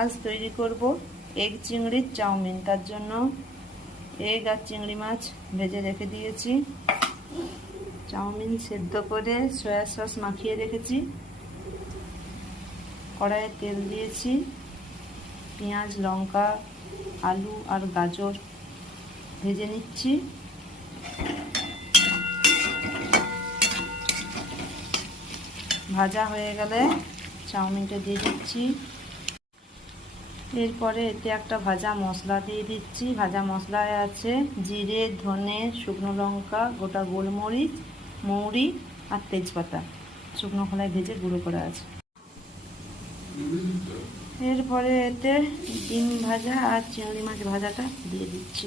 আজ তৈরি করব এগ চিংড়ির চাউমিন। তার জন্য এগ আর চিংড়ি মাছ ভেজে রেখে দিয়েছি। চাউমিন সেদ্ধ করে সয়া সস মাখিয়ে রেখেছি। কড়াইয়ে তেল দিয়েছি। পেঁয়াজ, লঙ্কা, আলু আর গাজর ভেজে নিচ্ছি। ভাজা হয়ে গেলে চাউমিনটা দিয়ে দিচ্ছি। এরপরে এতে একটা ভাজা মশলা দিয়ে দিচ্ছি। ভাজা মশলায় আছে জিরে, ধনে, শুকনো লঙ্কা, গোটা গোলমরিচ, মৌরি আর তেজপাতা শুকনো খোলায় ভেজে গুঁড়ো করা আছে। এরপরে এতে ডিম ভাজা আর চিংড়ি মাছ ভাজাটা দিয়ে দিচ্ছি।